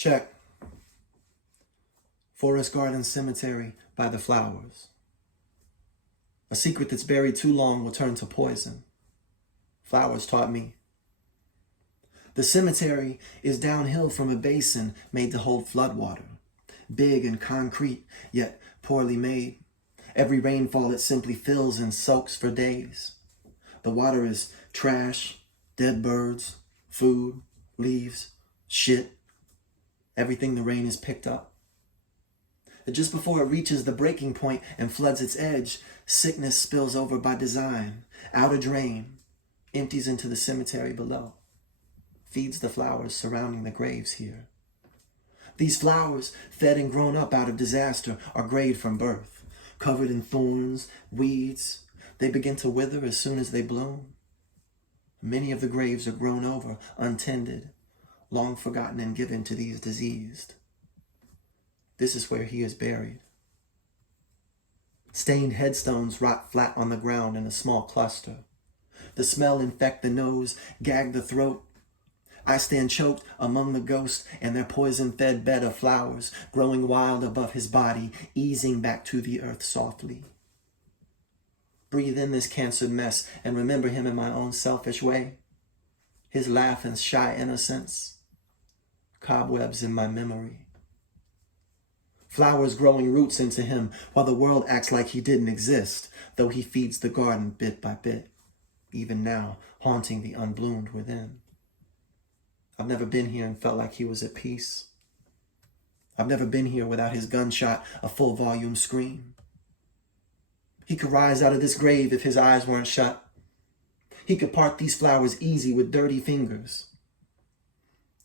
Check. Forest Garden Cemetery by the flowers. A secret that's buried too long will turn to poison. Flowers taught me. The cemetery is downhill from a basin made to hold floodwater. Big and concrete, yet poorly made. Every rainfall it simply fills and soaks for days. The water is trash, dead birds, food, leaves, shit. Everything the rain has picked up. Just before it reaches the breaking point and floods its edge, sickness spills over by design, out a drain, empties into the cemetery below, feeds the flowers surrounding the graves here. These flowers, fed and grown up out of disaster, are grayed from birth, covered in thorns, weeds. They begin to wither as soon as they bloom. Many of the graves are grown over, untended, long forgotten and given to these diseased. This is where he is buried. Stained headstones rot flat on the ground in a small cluster. The smell infect the nose, gag the throat. I stand choked among the ghosts and their poison-fed bed of flowers, growing wild above his body, easing back to the earth softly. Breathe in this cancered mess and remember him in my own selfish way. His laugh and shy innocence. Cobwebs in my memory. Flowers growing roots into him while the world acts like he didn't exist, though he feeds the garden bit by bit, even now haunting the unbloomed within. I've never been here and felt like he was at peace. I've never been here without his gunshot, a full volume scream. He could rise out of this grave if his eyes weren't shut. He could part these flowers easy with dirty fingers.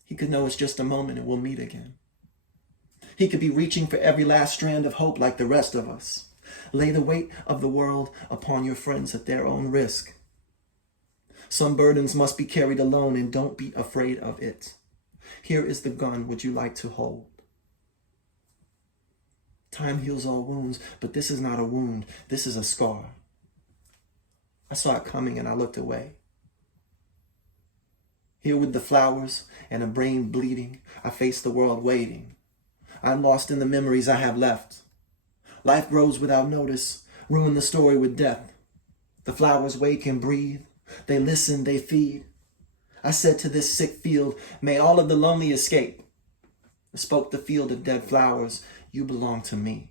He could know it's just a moment and we'll meet again. He could be reaching for every last strand of hope like the rest of us. Lay the weight of the world upon your friends at their own risk. Some burdens must be carried alone, and don't be afraid of it. Here is the gun would you like to hold. Time heals all wounds, but this is not a wound. This is a scar. I saw it coming and I looked away. Here with the flowers and a brain bleeding, I face the world waiting. I'm lost in the memories I have left. Life grows without notice, ruin the story with death. The flowers wake and breathe. They listen, they feed. I said to this sick field, may all of the lonely escape. I spoke the field of dead flowers, you belong to me.